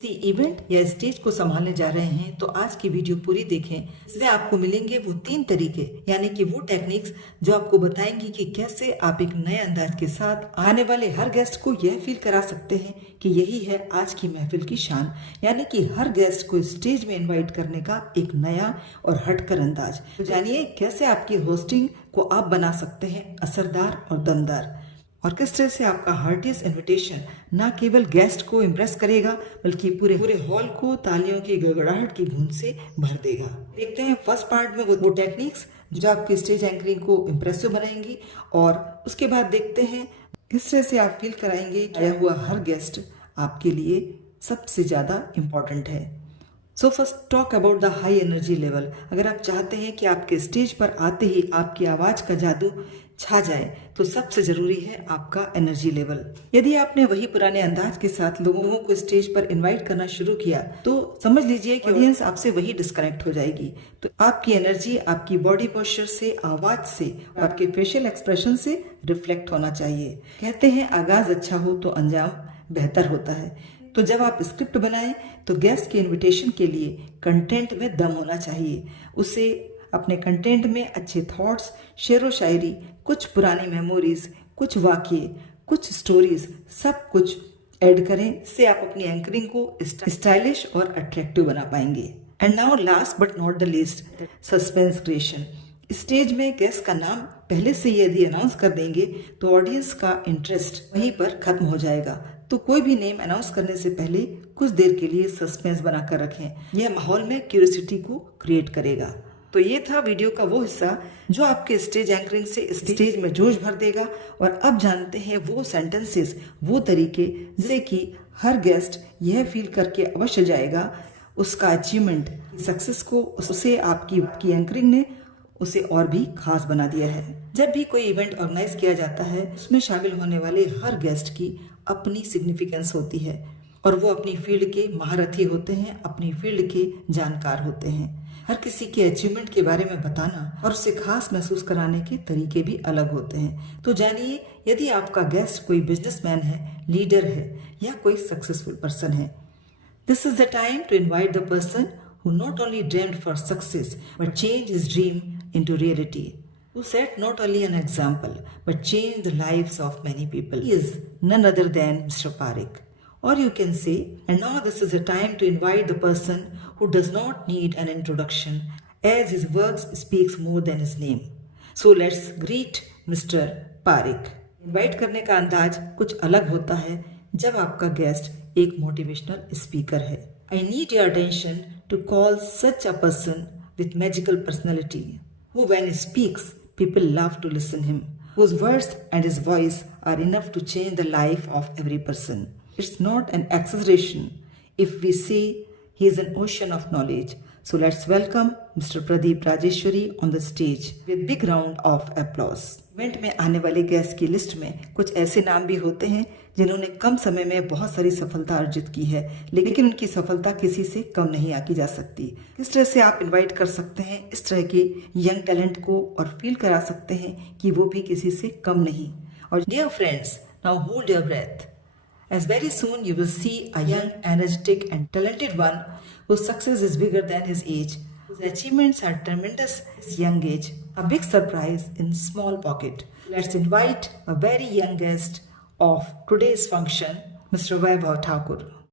Event या stage को संभालने जा रहे हैं तो आज की वीडियो पूरी देखें। इसमें आपको मिलेंगे वो 3 तरीके यानी कि वो टेक्निक्स जो आपको बताएंगी कि कैसे आप एक नए अंदाज के साथ आने वाले हर गेस्ट को यह फील करा सकते हैं कि यही है आज की महफिल की शान, यानी कि हर गेस्ट को स्टेज में इन्वाइट करने का एक नया और हटकर अंदाज। तो जानिए कैसे आपकी होस्टिंग को आप बना सकते हैं असरदार और दमदार, और किस तरह से आपका हार्टिएस्ट इनविटेशन न केवल गेस्ट को इम्प्रेस करेगा बल्कि पूरे हॉल को तालियों की गड़गड़ाहट की गूंज से भर देगा। देखते हैं फर्स्ट पार्ट में वो टेक्निक्स जो आपकी स्टेज एंकरिंग को इम्प्रेसिव बनाएंगी, और उसके बाद देखते हैं किस तरह से आप फील कराएंगे कि यह हुआ हर गेस्ट आपके लिए सबसे ज़्यादा इम्पोर्टेंट है। So first talk about the high energy level. अगर आप चाहते हैं कि आपके स्टेज पर आते ही आपकी आवाज़ का जादू छा जाए तो सबसे जरूरी है आपका एनर्जी लेवल। यदि आपने वही पुराने अंदाज के साथ लोगों को स्टेज पर इनवाइट करना शुरू किया तो समझ लीजिए कि ऑडियंस आपसे वही डिस्कनेक्ट हो जाएगी। तो आपकी एनर्जी आपकी बॉडी पोस्चर से, आवाज से और आपके फेशियल एक्सप्रेशन से रिफ्लेक्ट होना चाहिए। कहते हैं आगाज अच्छा हो तो अंजाम बेहतर होता है। तो जब आप स्क्रिप्ट बनाएं तो गेस्ट के इनविटेशन के लिए कंटेंट में दम होना चाहिए। उसे अपने कंटेंट में अच्छे थॉट्स, शेरो शायरी, कुछ पुरानी मेमोरीज, कुछ वाक्य, कुछ स्टोरीज, सब कुछ ऐड करें। इससे आप अपनी एंकरिंग को स्टाइलिश और अट्रैक्टिव बना पाएंगे। And now last but not the least, suspense creation. Stage में गेस्ट का नाम पहले से यदि अनाउंस कर देंगे तो ऑडियंस का इंटरेस्ट वहीं पर खत्म हो जाएगा। तो कोई भी नेम अनाउंस करने से पहले कुछ देर के लिए सस्पेंस बनाकर रखें। यह माहौल में क्यूरियोसिटी को क्रिएट करेगा। तो ये था वीडियो का वो हिस्सा जो आपके स्टेज एंकरिंग से स्टेज में जोश भर देगा। और अब जानते हैं वो सेंटेंसेस, वो तरीके जिससे कि हर गेस्ट यह फील करके अवश्य जाएगा उसका अचीवमेंट, सक्सेस को, उसे आपकी एंकरिंग ने उसे और भी खास बना दिया है। जब भी कोई इवेंट ऑर्गेनाइज किया जाता है उसमें शामिल होने वाले हर गेस्ट की अपनी सिग्निफिकेंस होती है और वो अपनी फील्ड के महारथी होते हैं, अपनी फील्ड के जानकार होते हैं। हर किसी के अचीवमेंट के बारे में बताना और उसे खास महसूस कराने के तरीके भी अलग होते हैं। तो जानिए, यदि आपका गेस्ट कोई बिजनेसमैन है, लीडर है या कोई सक्सेसफुल पर्सन है, this is the time to invite the person who not only dreamed for success but changed his dream into reality, who set not only an example but changed the lives of many people. He is none other than Mr. Parekh. Or you can say, and now this is the time to invite the person who does not need an introduction as his works speaks more than his name. So let's greet Mr. Parekh. Invite करने का अंदाज कुछ अलग होता है जब आपका guest एक मोटिवेशनल स्पीकर है। I need your attention to call such a person with magical personality, who when he speaks, people love to listen him, whose words and his voice are enough to change the life of every person. It's not an exaggeration if we say he is an ocean of knowledge. So let's welcome Mr. Pradeep Rajeshwari on the stage with big round of applause. Event में आने वाले guest की list में कुछ ऐसे नाम भी होते हैं जिन्होंने कम समय में बहुत सारी सफलता अर्जित की है, लेकिन उनकी सफलता किसी से कम नहीं आकी जा सकती। किस तरह से आप इनवाइट कर सकते हैं इस तरह के यंग टैलेंट को और फील करा सकते हैं कि वो भी किसी से कम नहीं। और dear friends, now hold your breath as very soon you will see a young, energetic and talented one whose success is bigger than his age, whose achievements are tremendous at his young age, a big surprise in small pocket. Let's invite a very young guest of today's function, Mr. Vaibhav Thakur.